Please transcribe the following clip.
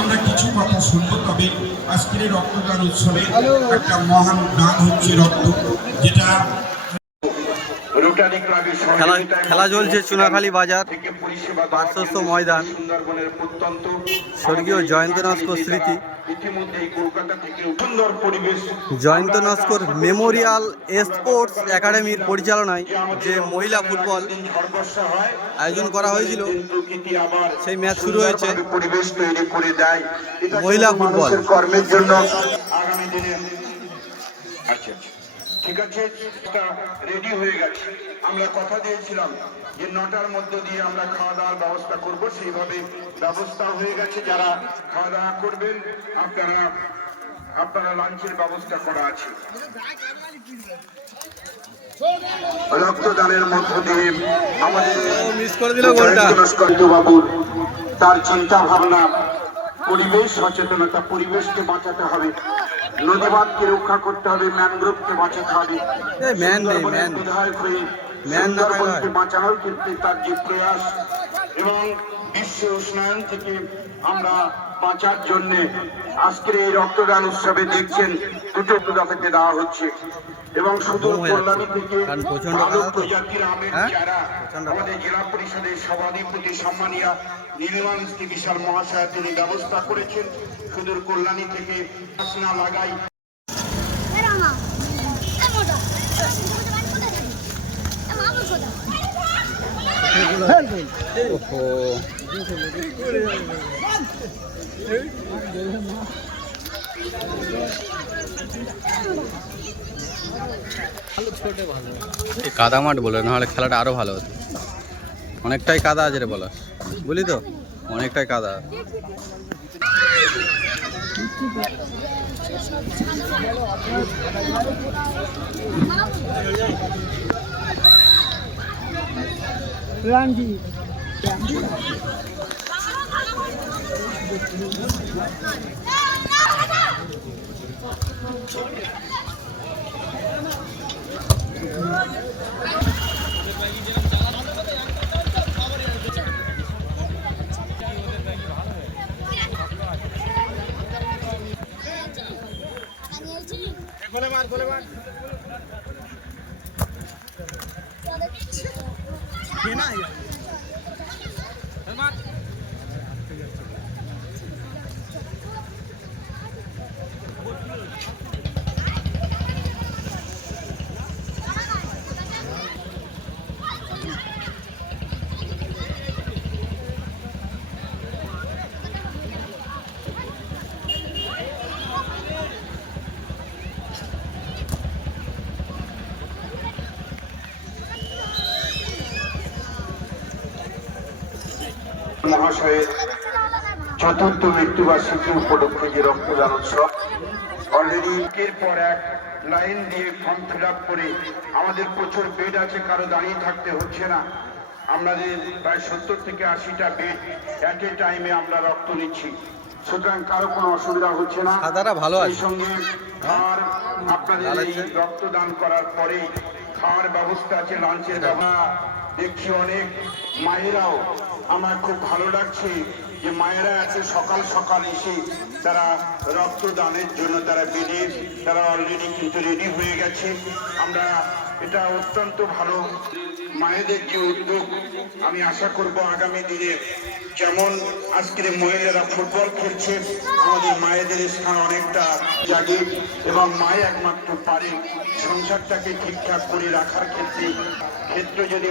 আমরা কিছু কথা শুনবো। তবে আজকের রক্তদান উৎসবে একটা মহান দান হচ্ছে রক্ত, যেটা খেলা চলছে চুনাখালী বাজার পার্শ্বস্থ ময়দান। স্বর্গীয় জয়ন্ত নস্কর স্মৃতি, জয়ন্ত নস্কর মেমোরিয়াল স্পোর্টস একাডেমির পরিচালনায় যে মহিলা ফুটবল আয়োজন করা হয়েছিল, সেই ম্যাচ শুরু হয়েছে। পরিবেশ তৈরি করে দেয় মহিলা ফুটবল কর্মের জন্য আগামী দিনে। আচ্ছা ঠিক আছে, রেডি হয়ে গেছে। আমরা কথা দিয়েছিলাম যে 9টার মধ্য দিয়ে আমরা খাওয়া দাওয়ার ব্যবস্থা করব, সেইভাবে ব্যবস্থা হয়ে গেছে। যারা খাওয়া দাওয়া করবেন আপনারা লাঞ্চের ব্যবস্থা করা আছে। রক্তদানের মধ্য দিয়ে আমাদের বাবুর তার চিন্তা ভাবনা, পরিবেশ সচেতনতা, পরিবেশকে বাঁচাতে হবে, নদীবাঁধকে রক্ষা করতে হবে, ম্যানগ্রোভকে বাঁচাতে হবে, বিধায়ক হয়ে সুন্দরবনকে বাঁচানোর ক্ষেত্রে তার যে প্রয়াস এবং বিশ্ব উষ্ণায়ন থেকে আমরা বাঁচার জন্য আজকের এই রক্তদান উৎসবে দেখছেন দুটো দফাতে দেওয়া হচ্ছে। এবং শুধু কল্যাণী থেকে ভালো প্রজাতির আমের চারা আমাদের জেলা পরিষদের সভাধিপতি সম্মানীয় নীলিমা মিস্ত্রি বিশাল মহাশয় তিনি ব্যবস্থা করেছেন। সুদূর কল্যাণী থেকে না লাগাই কাদা মাঠ বলে, নাহলে খেলাটা আরো ভালো হতো। অনেকটাই কাদা আছে রে বলা, বুঝলি তো, অনেকটাই কাদা। মহাশয়ের চতুর্থ মৃত্যুবার্ষিকী উপলক্ষে যে রক্তদান উৎসব, অলরেডি একের পর এক লাইন দিয়ে ফর্ম ফিল আপ করে আমাদের প্রচুর বেড আছে, কারো দাঁড়িয়ে থাকতে হচ্ছে না। আমাদের প্রায় 70 থেকে 80টা বেড এট এ টাইমে আমরা রক্ত নিচ্ছি, সুতরাং কারো কোনো অসুবিধা হচ্ছে না। এই সঙ্গে আর আপনাদের এই রক্তদান করার পরে খাওয়ার ব্যবস্থা আছে, লাঞ্চের ব্যবস্থা। দেখছি অনেক মায়েরাও, আমার খুব ভালো লাগছে যে মায়েরা এত সকাল সকাল এসে তারা রক্তদানের জন্য তারা অলরেডি কিন্তু রেডি হয়ে গেছে। আমরা এটা অত্যন্ত ভালো মায়েদের যে উদ্যোগ, আমি আশা করব আগামী দিনে যেমন আজকের মহিলারা ফুটবল খেলছে, আমাদের মায়েদের স্থান অনেকটা জাগে এবং মায়ে একমাত্র পারে সংসারটাকে ঠিকঠাক করে রাখার ক্ষেত্রে যদি